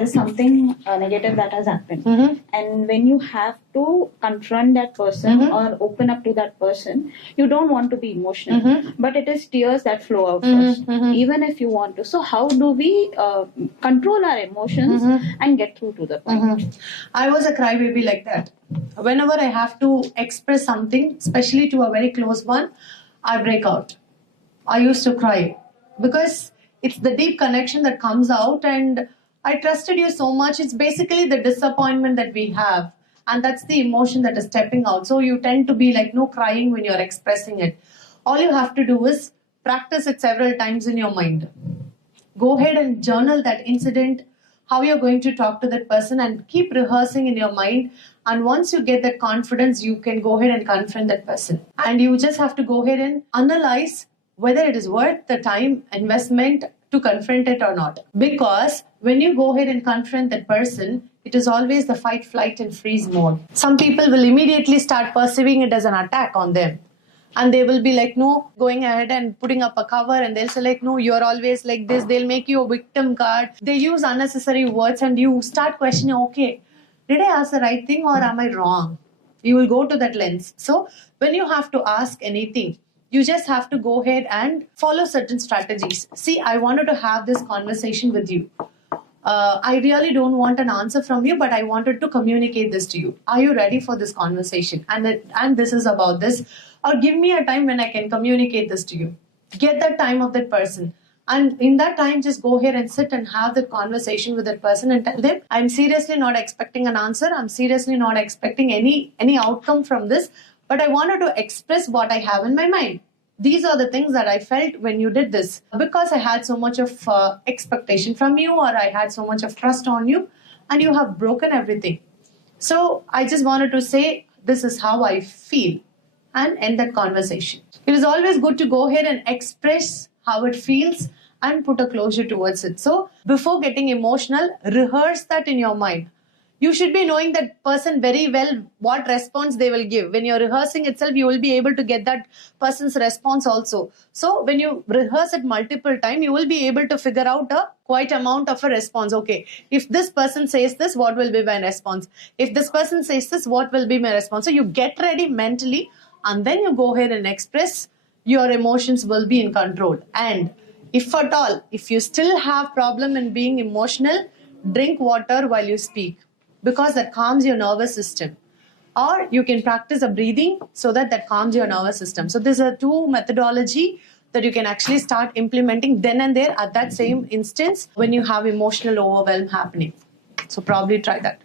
there is something negative that has happened, and when you have to confront that person or open up to that person, you don't want to be emotional, but it is tears that flow out first, even if you want to. So how do we control our emotions and get through to the point? I was a crybaby like that. Whenever I have to express something, especially to a very close one, I break out. I used to cry because it's the deep connection that comes out, and I trusted you so much. It's basically the disappointment that we have, and that's the emotion that is stepping out. So you tend to be like, no crying when you're expressing it. All you have to do is practice it several times in your mind. Go ahead and journal that incident, how you're going to talk to that person, and keep rehearsing in your mind. And once you get that confidence, you can go ahead and confront that person. And you just have to go ahead and analyze whether it is worth the time investment to confront it or not. Because when you go ahead and confront that person, it is always the fight, flight, and freeze mode. Some people will immediately start perceiving it as an attack on them. And they will be like, no, going ahead and putting up a cover, and they'll say like, no, you're always like this. They'll make you a victim card. They use unnecessary words, and you start questioning, okay, did I ask the right thing or am I wrong? You will go to that lens. So when you have to ask anything, you just have to go ahead and follow certain strategies. See, I wanted to have this conversation with you. I really don't want an answer from you, but I wanted to communicate this to you. Are you ready for this conversation? And this is about this. Or give me a time when I can communicate this to you. Get the time of that person. And in that time, just go ahead and sit and have the conversation with that person and tell them, I'm seriously not expecting an answer. I'm seriously not expecting any outcome from this. But I wanted to express what I have in my mind. These are the things that I felt when you did this. Because I had so much of expectation from you, or I had so much of trust on you, and you have broken everything. So I just wanted to say, this is how I feel, and end that conversation. It is always good to go ahead and express how it feels and put a closure towards it. So before getting emotional, rehearse that in your mind. You should be knowing that person very well, what response they will give. When you're rehearsing itself, you will be able to get that person's response also. So when you rehearse it multiple times, you will be able to figure out a quite amount of a response. Okay, if this person says this, what will be my response? If this person says this, what will be my response? So you get ready mentally, and then you go ahead and express. Your emotions will be in control. And if at all, if you still have problem in being emotional, drink water while you speak, because that calms your nervous system. Or you can practice a breathing so that calms your nervous system. So these are two methodology that you can actually start implementing then and there at that same instance when you have emotional overwhelm happening. So probably try that.